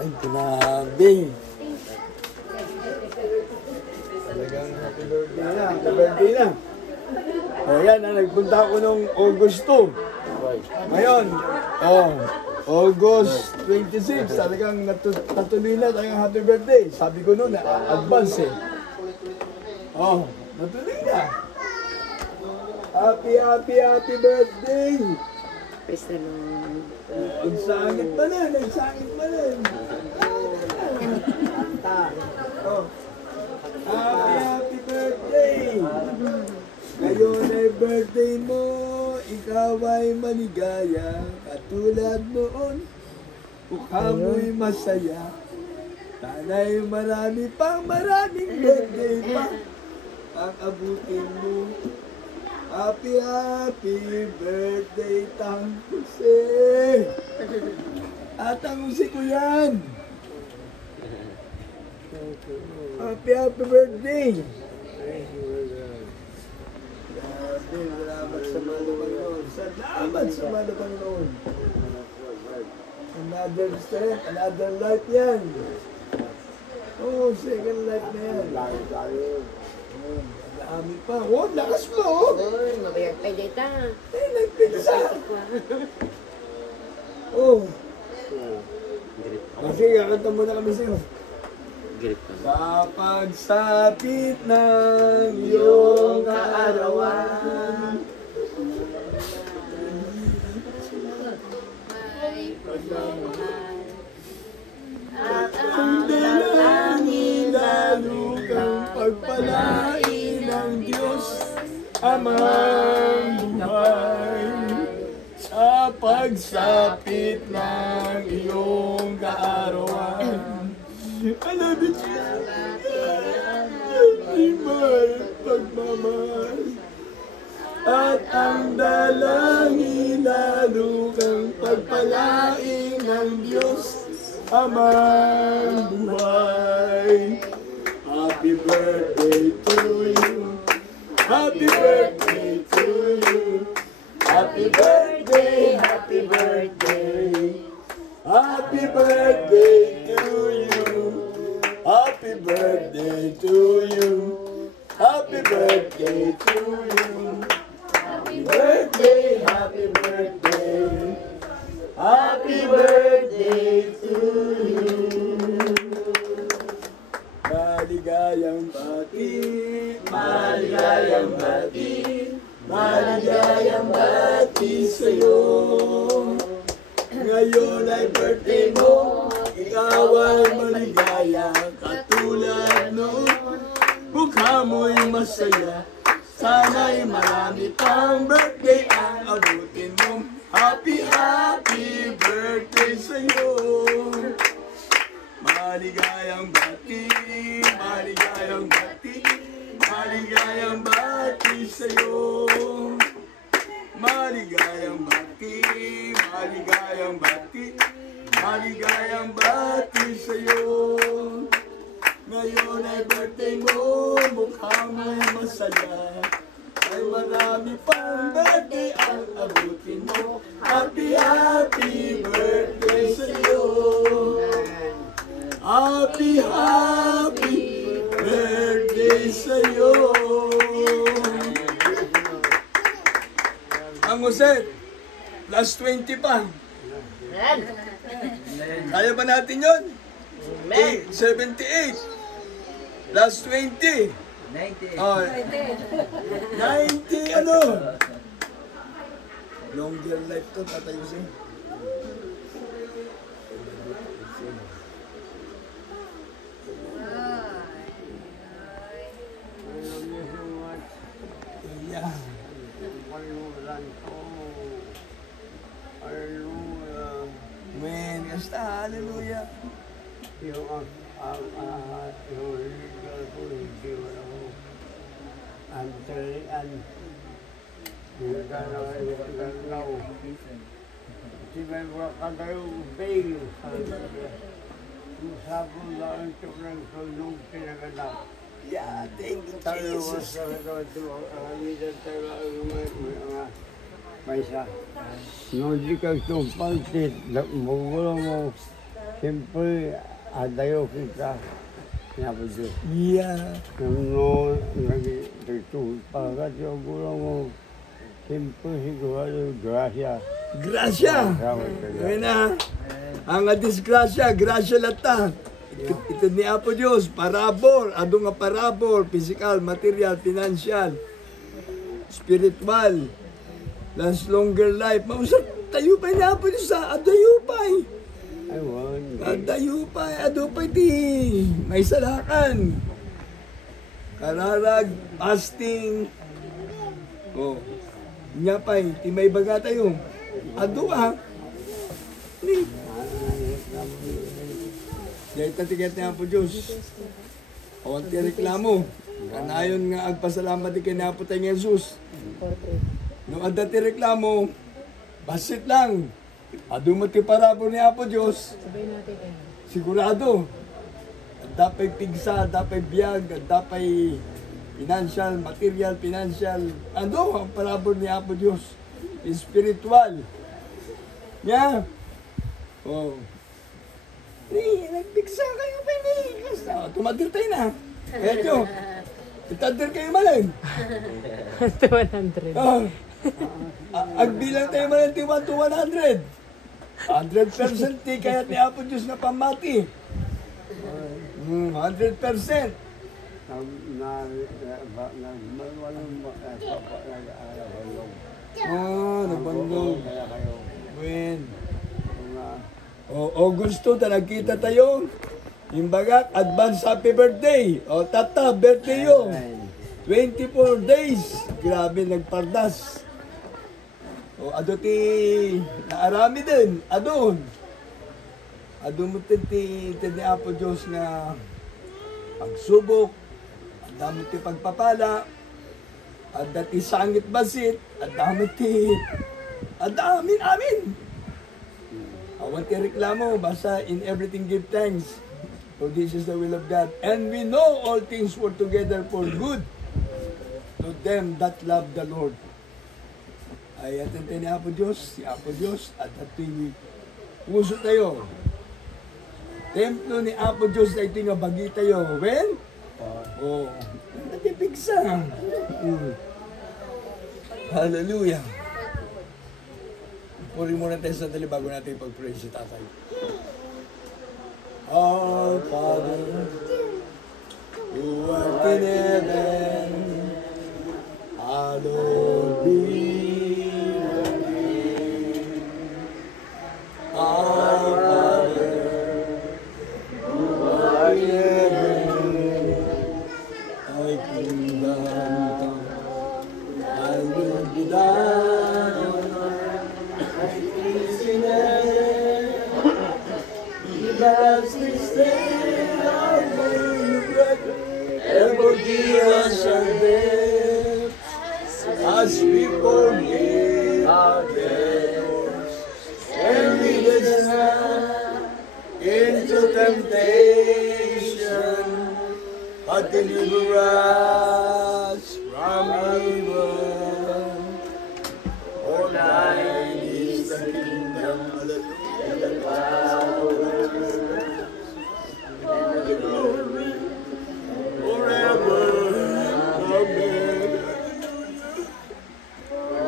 Ay, grabe. Talagang happy birthday na. Happy birthday na. O yan, nagpunta ako nung August 2. Ngayon, August 26, talagang natuloy na talagang happy birthday. Sabi ko noon, advance eh. Natuloy na. Happy birthday! Praise the Lord. Nagsangit pa na. Happy birthday! Ngayon ay birthday mo, ikaw ay maligaya, katulad noon, mukha mo'y masaya. Sana'y maraming birthday pa, ang abutin mo. Happy birthday, Tang Jose! Tang Jose ko yan! Happy birthday! Salamat sa Panginoon. Salamat sa Panginoon. Another strength, another life yan. Second life na yan. Dami pa. Lakas pa, Mabayag tayo dito. Nagpinsa. Sige, kakanta muna kami sa'yo. Sa pagsapit ng iyong kaarawan, Ay, pagmamahal. at ang dalangin lalo kang pagpalain ng Diyos Amang buhay. Sa pagsapit ng iyong kaarawan, I love you, Jesus. Pagmamahal. At ang dalangin lalo kang pagpalain ng Diyos Amang buhay. Happy birthday to you. Happy birthday to you. Happy birthday, happy birthday. Happy birthday to you. Happy birthday to you. Happy birthday to you. Happy birthday, happy birthday. Happy birthday to you. Maligayang bati, maligayang bati, maligayang bati sa'yo. Ngayon ay birthday mo, ikaw ay maligaya, katulad noon, mukha mo'y masaya. Sana'y marami pang birthday ang abutin mo. Happy birthday sa'yo. Maligayang bati, maligayang bati, maligayang bati sa'yo. Maligayang bati, maligayang bati, maligayang bati sa'yo. Ngayon ay birthday mo, mukha mo'y masaya. Ay marami pang birthday ang abutin mo. Happy birthday sa'yo. Happy birthday sa'yo. Ang Jose, plus 20 pa. Kaya ba natin yun? 78. Plus 20. 90. 90 ano? Longer life to, Tatay Jose. Yeah. Hallelujah. Amen. Kasta, hallelujah. Yeah, thank you, Jesus. Paisa. No di ka ito pantit, magulo mo. Siyempre, adayo kita. Sinabi Diyos. Yeah. Nung nagtuhod pa ka, siguro mo, siyempre siguro, grasya. Gracia. Ngayon na. Ang disgrasya, grasya lata. Ito ni Apo Diyos, parabol, ado nga parabol, physical, material, financial, spiritual, last longer life. Mausap, tayo pa ni Apo Diyos sa adayupay. Adayupay, adupay di. May salakan. Kararag, fasting. Oh. Nga pa'y, timay baga tayo. Ado ah. Ni. Dahil tatigat niya po Diyos. Awat niya reklamo. Kanayon nga agpasalamat di kay Apo tayo ng Jesus. Nung adati reklamo, basit lang. Ado mo ti parabo ni Apo Diyos. Sigurado. Dapay pigsa, dapay biyag, dapay financial, material, financial. Ado ang parabo ni Apo Diyos. Spiritual. Yeah. Oh. Nagpigsa kayo pa ni. Tumadir tayo na. Eto. Itadir kayo malang. 100. Agbilang tayo malang ti 1 to 100. 100% ti kaya ni Apo Diyos na pamati. 100%. Nagbandog. When? Augusto, nagkita tayo. Yung bagak, advance happy birthday. O tata, birthday yung. 24 days. Grabe, nagpardas. O ado ti, naarami din. Adon. Ado mo ti ni Apo Diyos na pagsubok. Ang dami ti pagpapala. At dati sangit basit. At dami ti, at amin. Awan ti reklamo, basta in everything give thanks. For this is the will of God. And we know all things work together for good to them that love the Lord. Ay atente ni Apo Diyos, si Apo Diyos, at ito'y puso tayo. Templo ni Apo Diyos na ito'y nga bagi tayo. Well, natipigsa. Hallelujah. Puri muna tayo sa tali bago natin ipag-pray si Tatay. Our Father, who art in heaven, hallowed be your name. Our Father, who art in heaven, thy kingdom come, thy will be done on earth as it is in heaven. Give us this day our daily bread, and forgive us our debts, as we forgive our debtors. And lead us not into temptation, but deliver us from evil. For thine is the kingdom, and the power, and the glory, forever. Amen.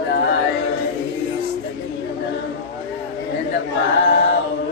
Thine is the kingdom and the power.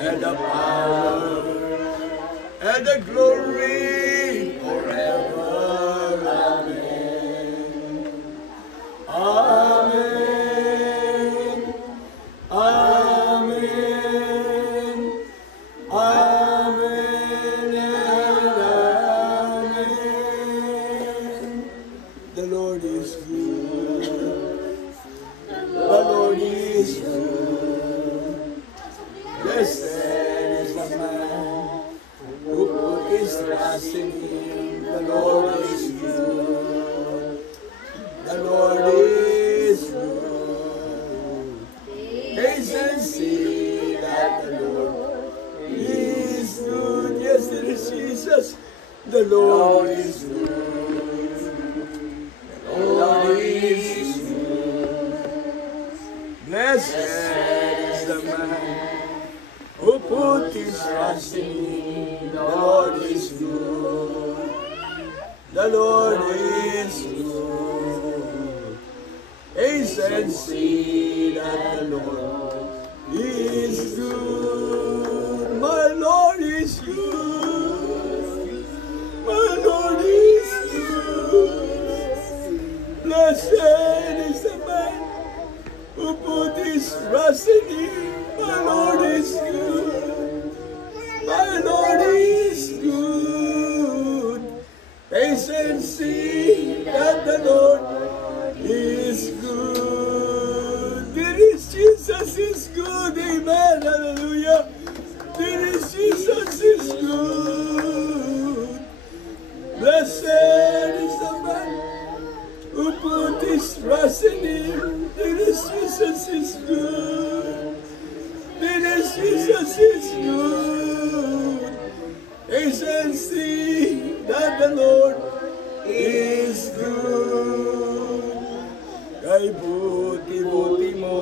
And the power and the glory forever. Amen. Amen. Amen. Amen. And amen. The Lord is good. trusting Him. The Lord is good. The Lord is good. Taste and see that the Lord is good. Yes, it is Jesus. The Lord is good. The Lord is good. Blessed is the man who put his trust in Him. The Lord is good. The Lord is good. Taste and see that the Lord is good. My Lord is good. My Lord is good. Blessed is the man who put his trust in Him. My Lord is good. My Lord is good. Taste and see that the Lord is good. There is Jesus is good. Amen. Hallelujah. There is Jesus is good. Blessed is the man who put his trust in Him. There is Jesus is good. There is Jesus is good. Taste and see that the Lord is good. Kay buti-buti mo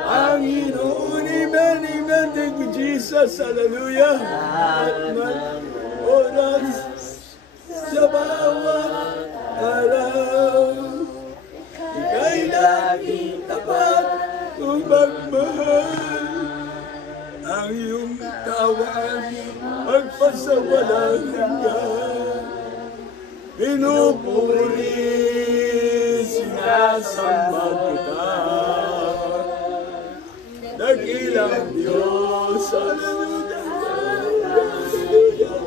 ang Panginoon. Amen, amen. Thank you, Jesus. Hallelujah. At oras sa bawat araw, ika'y laging tapat kung magmahal. Ang iyong tawan magpasawalang hanggan. Pinupuri, sinasamba kita. Dakilang Diyos, hallelujah, hallelujah.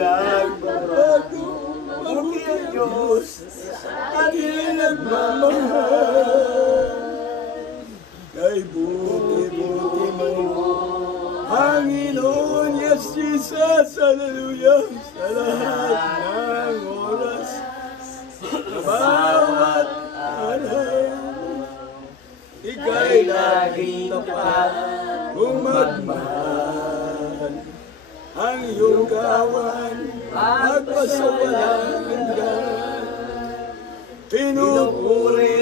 Nagbabago, mabuti ang Diyos, at nagmamahal. Kay buti-buti mo, Panginoon, yes, Jesus, hallelujah, sa lahat ng oras, bawat araw, ika'y laging tapat kung magmahal. Ang iyong kawan, magpasawalang hanggan. Pinupuri,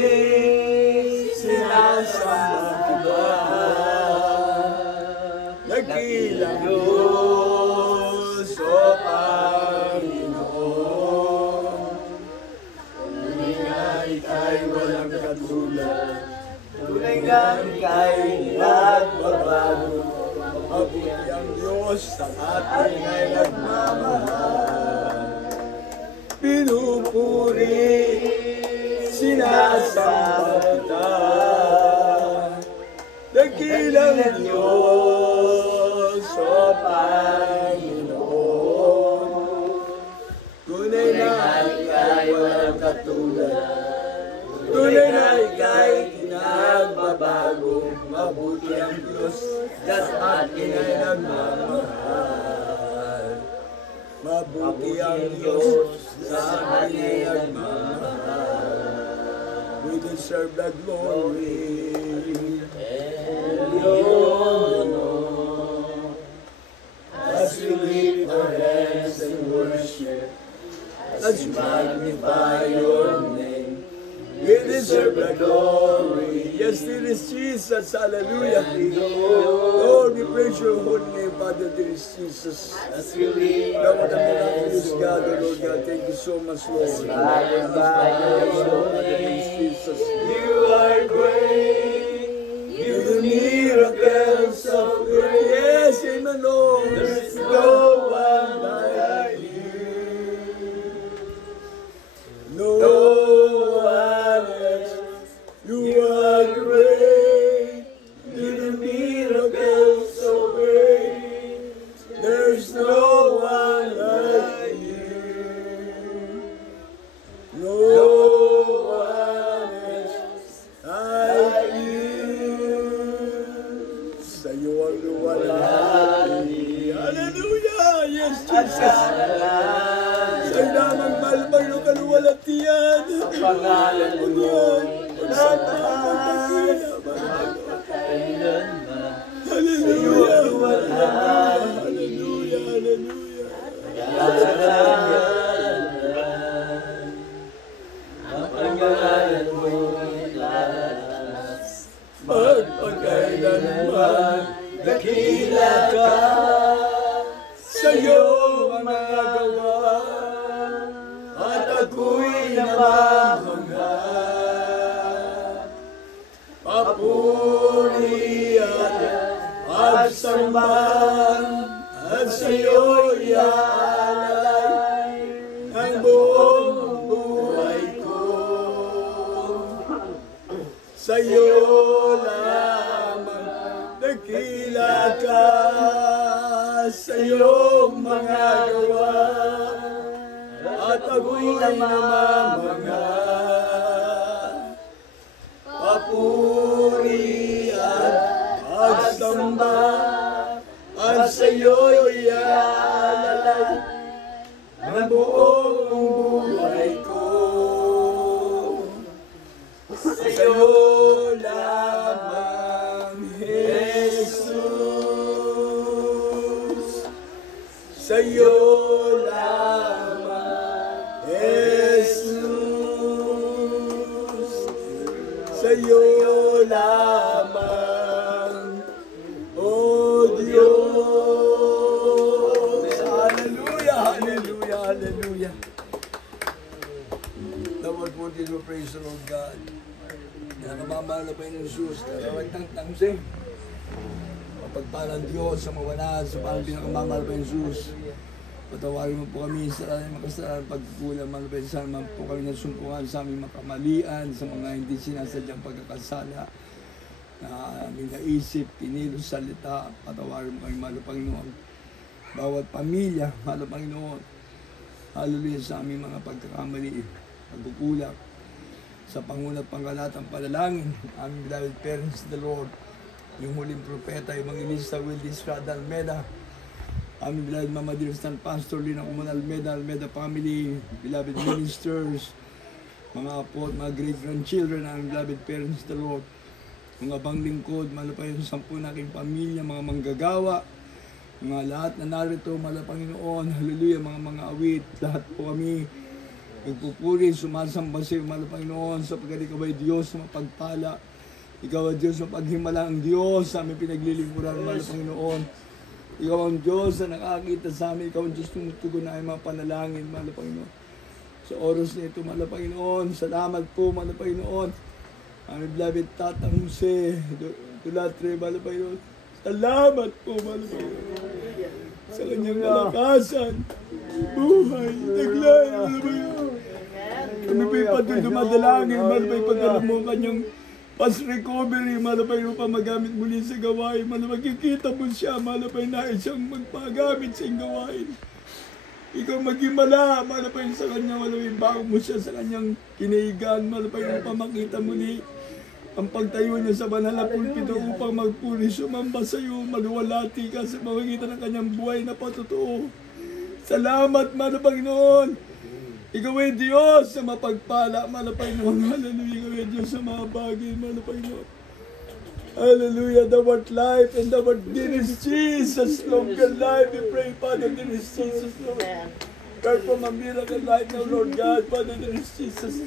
sinasamba kita. Dakilang Diyos, O Panginoon. Tunay nga ika'y walang katulad. Tunay nga ika'y nagbabago. Mabuti ang Diyos sa ating ay nagmamahal. Pinupuri, sinasamba kita. Dakilang Diyos, O Panginoon. Tunay na ika'y walang katulad. Tunay na ika'y nagbabago. Mabuti ang Diyos sa atin ay nagmamahal. Mabuti ang Diyos sa atin ay nagmamahal. We deserve the glory and the honor as we lift our hands and worship. Let's magnify your name. We deserve the glory. Yes, it is Jesus. Hallelujah. Lord, we praise your holy name, Father. It is Jesus. As we lift Lord, our what a miraculous hands, God, Lord God. Thank you so much, Lord. magnify your It is name. Jesus. You are great. You do miracles of grace. Yes, amen, Lord. There's no one like you. No one else. You are great. You do miracles so great. There's no one like you. No one else. I pangalan mo Lahat. kailanman. Hallelujah. Wala Hallelujah. Hallelujah. karangalan. Ang pangalan mo Magpagkailanman dakila ka sa iyong mga gawa at ako'y namamangha. Papuri at pagsamba at sa iyo'y iaalay ang buong buhay ko. Sa iyo lamang dakila ka sa iyong mga gawa at ako'y namamangha. Papuri at pagsamba at sa iyo'y iaalay ang buong buhay ko. Sa iyo lamang, Jesus. Sa iyo lamang, Jesus. Sa iyo lamang, O Diyos. Hallelujah, hallelujah, hallelujah. The word for this, praise the Lord God. Nakamamahal na Panginoon Jesus, karawag ng tangsi. Mapagpalang Diyos sa mawanan, sa parang pinakamamahal na Panginoon Jesus. Patawarin mo po kami sa aming makasalanan pagkukulang, mga Panginoon, saan man po kami nasumpungan sa aming makamalian, sa mga hindi sinasadyang pagkakasala, na aming naisip, pinilos, salita. Patawarin mo kami, mahal na Panginoon. Bawat pamilya, mahal na Panginoon. Hallelujah sa aming mga pagkakamali, pagkukulang. Sa pangunat panggalatang panalangin, aming beloved parents, the Lord, yung huling propeta, yung mga Evangelista Wildy Estrada Almeda, aming beloved Mama Dirstan Pastor Lina Comun Almeda, Almeda family, beloved ministers, mga apo at mga great-grandchildren, aming beloved parents, the Lord, mga banglingkod, malapay sa 10 na aking pamilya, mga manggagawa, mga lahat na narito, mahal na Panginoon, hallelujah, mga awit, lahat po kami, nagpupuri, sumasamba sa iyo, mahal na Panginoon, sapagkat ikaw ay Diyos na mapagpala, ikaw ay Diyos na paghimala ang Diyos sa aming pinaglilingkuran, mahal na Panginoon, ikaw ang Diyos na nakakita sa amin, ikaw ang Diyos na tugon na mga panalangin, mahal na Panginoon. Sa oras na ito, mahal na Panginoon, salamat po, mahal na Panginoon, aming beloved Tatang Jose, Dulatre, mahal na Panginoon, salamat po, mahal na Panginoon, sa kanyang kalakasan, buhay, taglay, mahal na Panginoon. Kami po'y patuloy dumadalangin, mahal na Panginoon, mo kanyang pas-recovery, mahal na Panginoon, pa magamit muli sa gawain, mahal na magkikita mo siya, mahal na Panginoon, nais siyang magpagamit sa iyong gawain. Ikaw maghimala, mahal na Panginoon, sa kanyang walawin, bago mo siya sa kanyang kinaigan, mahal na Panginoon, pa makita muli ang pagtayo niya sa banal na pulpito upang magpuri, sumamba sa iyo, maluwalhati ka sa pamagitan ng kanyang buhay na patotoo. Salamat, mahal na Panginoon. Ikaw ay Diyos sa mapagpala, mahal na Panginoon. Hallelujah, ikaw ay Diyos sa mga bagay, mahal na Panginoon. Hallelujah, the word life and the word dear is Jesus, Lord, your life, we pray, Father, dear is Jesus, Lord. God, from a miracle right now, Lord God, Father, there is Jesus.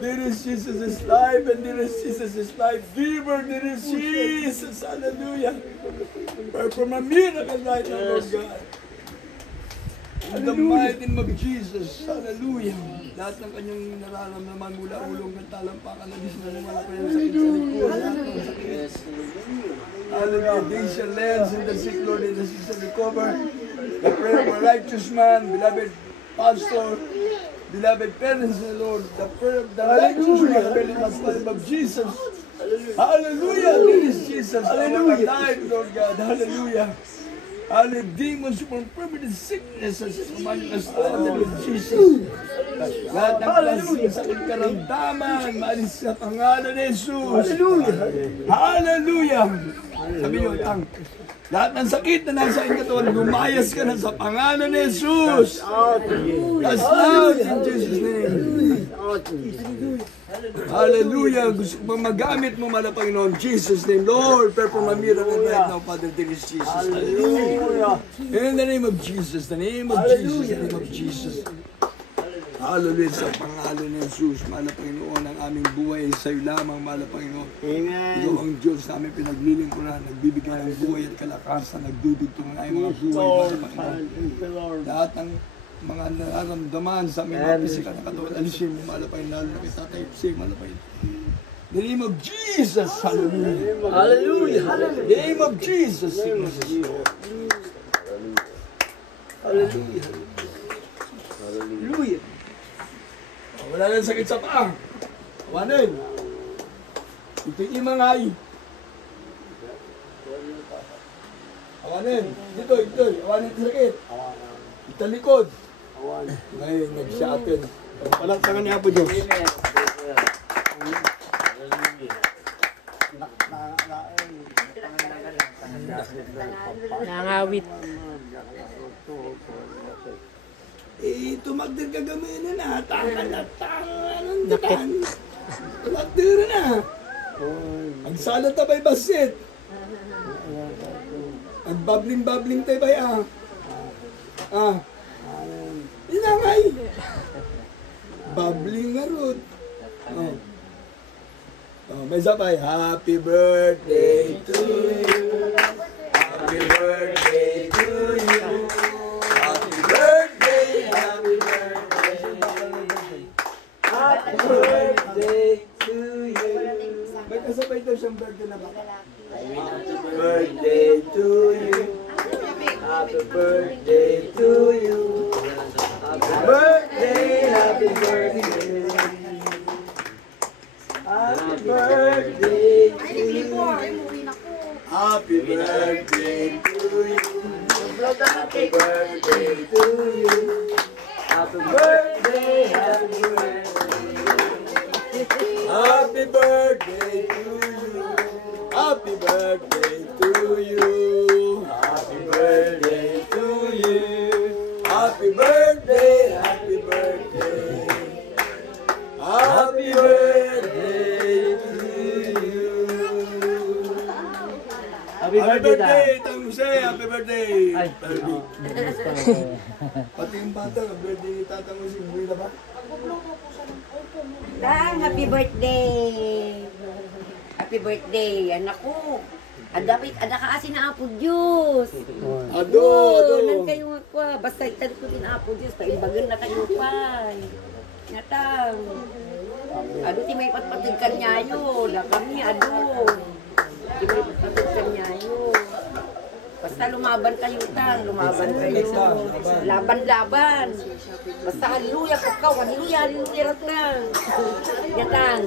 There is Jesus' life, and there is Jesus' life giver. There is Jesus. Hallelujah. God, from a miracle right now, Lord God. In the mighty name of Jesus. Hallelujah. Lahat ng kanyang nararamdaman mula ulong ng talampakan na dismo ng mga kanyang sakit sa likod. Lahat ng sakit. Hallelujah. They shall lens in the sick, Lord, and the sick shall recover. The prayer of a righteous man, beloved pastor, beloved parents, the Lord, the prayer of the righteous man, very much the name of Jesus. Hallelujah. There is Jesus. Hallelujah. Alive, Lord God. Hallelujah. Hallelujah. Demons from permanent sicknesses, manifest in the name of Jesus. Lahat ng klaseng sakit karamdaman, maalis sa pangalan ni Jesus. Hallelujah. Hallelujah. Sabi niyo, lahat ng sakit na nasa iyong katawan, lumayas ka na sa pangalan ni Jesus. Cast out in Jesus' name. Hallelujah. Gusto ko magamit mo, mahal na Panginoon. Jesus' name, Lord. Perform a miracle right now, Father, in Jesus. Hallelujah. In the name of Jesus, the name of Jesus, the name of Jesus. Hallelujah sa pangalan ni Jesus, mahal na Panginoon, ang aming buhay sa iyo lamang, mahal na Panginoon. Amen. Ikaw ang Diyos na aming pinaglilingkuran, nagbibigay ng buhay at kalakasan, nagdudugtong ng aming mga buhay, mahal na Panginoon. Thank you, Lord. Lahat ng mga nararamdaman sa aming mga pisikal na katawan, alisin mo, mahal na Panginoon, lalo na kita tayo, mahal na Panginoon. In the name of Jesus, hallelujah. Hallelujah. In the name of Jesus, hallelujah. Hallelujah. Hallelujah. Wala nang sakit sa paa. Awanin. Ito yung imangay. Awanin. Dito. Awanin ito sakit. Ito likod. Ngayon, nag-shuttle. Palakpakan niya po Diyos. Nangawit. Tumagdir ka gaminin na. Tangan. Anong datan? Tumagdir na. Agsalat na ba'y basit? Agbabling tayo ba'y Inangay. Babling nga ron. May sabay. Happy birthday to you. Happy birthday to you. Happy birthday. Happy birthday. Happy birthday to you. May kasabay daw siyang birthday na baka. Happy birthday to you. Happy birthday to you. Happy birthday, happy birthday. Happy birthday to you. Happy birthday to you. Happy birthday to you. Happy birthday, happy birthday. Happy birthday to you. Happy birthday to you. Happy birthday to you. Happy birthday, happy birthday. Happy birthday to you. Happy birthday, Tang Jose. Happy birthday. Pati yung bata, birthday ni Tatang Jose. Buhay na ba? Tang, happy birthday. Happy birthday, anak ko. Ada ka asin na apo Diyos. Ado. Nan kayo ako. Basta itan ko din apo Diyos. Paimbagan na kayo pa. Natang. Ado ti may patpatid nyayo. Da kami ado. Ti may patpatid nyayo. Basta lumaban kayo tang. Lumaban kayo. Laban. Basta hallelujah ka. Hallelujah lang tang. Natang.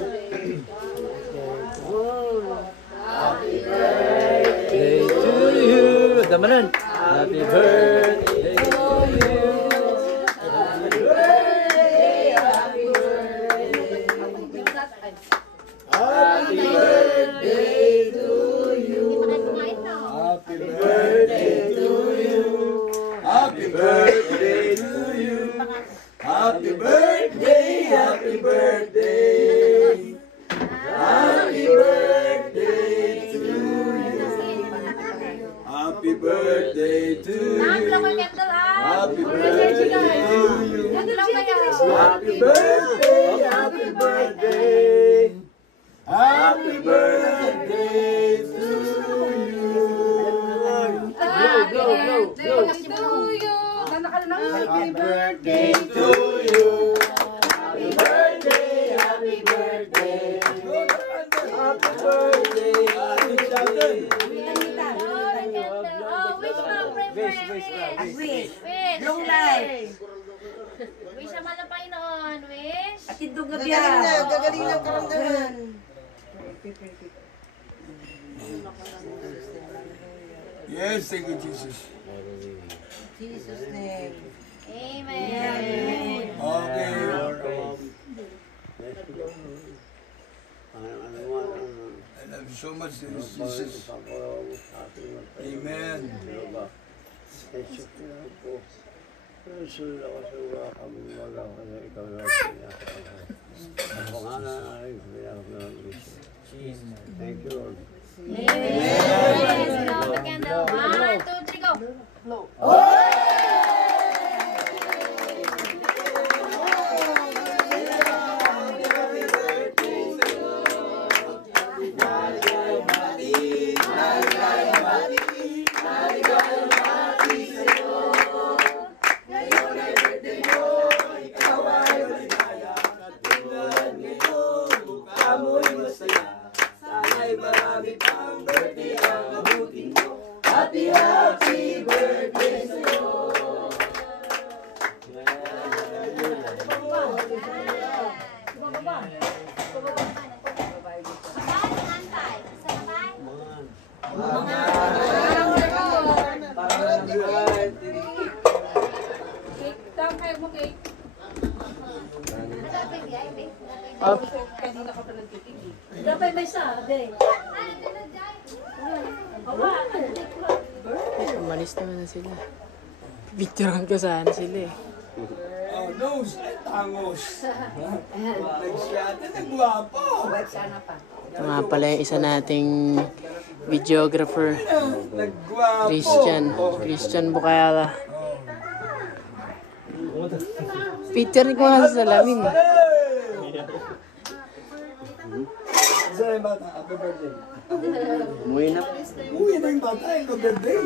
Happy birthday to you. Damanan. Happy birthday to you. Happy birthday. Happy birthday. Happy birthday to you. Happy birthday to you. Happy birthday to you. Happy birthday, happy birthday. Happy birthday to you. Happy birthday to you. Happy birthday to you. Happy birthday, happy birthday. Happy birthday to you. Happy birthday to you. Happy birthday, happy birthday. Happy birthday, happy birthday. Wish. Long life. Wish naman ng Panginoon. Wish. At itong gabi. Gagaling na karamdaman. Yes, thank you, Jesus. Jesus' name. Amen. Okay. I love you so much, Jesus. Amen. Susunod ako sa mga kamumagaw kasi ikaw na pinaka. Ako nga na ay pinaka ng Kristo. Thank you, Lord. Yes, blow the candle. 1, 2, 3, go. Amoy masaya, sana'y marami pang birthday ang abutin mo. Happy, happy birthday sa'yo. Dapat may sabi. Umalis naman na sila. Picturean ko sana sila eh. Oh, nose, ay tangos. Nagsyate, nagwapo. Sana pa. Ito nga pala yung isa nating videographer, Nagwapo. Christian Bukayala. Picture ko nga sa salamin. Saan yung bata? Happy birthday. Umuwi na. Uwi na yung bata, happy birthday.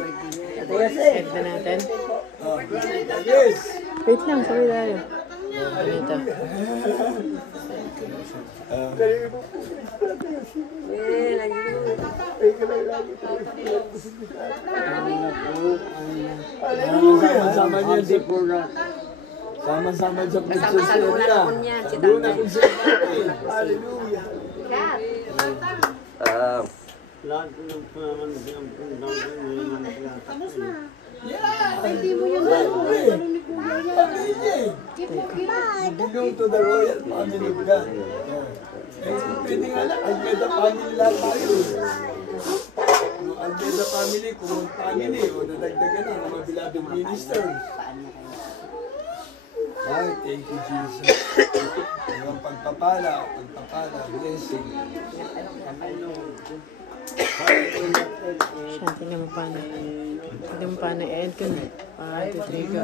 End na natin. Oh, yes. Wait lang, sabi tayo. Ganito. Sama niya si Purna. Sama-sama sa Kasama sa luna noon yan, si Luna Tatay. kung siya. Hallelujah. Lahat ng naman siyang puntang Hindi mo yung gano'n ni Kuya yan. Belong to the royal family of God. Pwede nga lang, Almeda family lang tayo. Yung Almeda family, Kumon family, o nadagdagan na ng mga beloved ministers. Ay, thank you, Jesus. Yung pagpapala, blessing. Siya, tingnan mo paano. Tingnan mo paano i-end ko na. 1, 2, 3, go.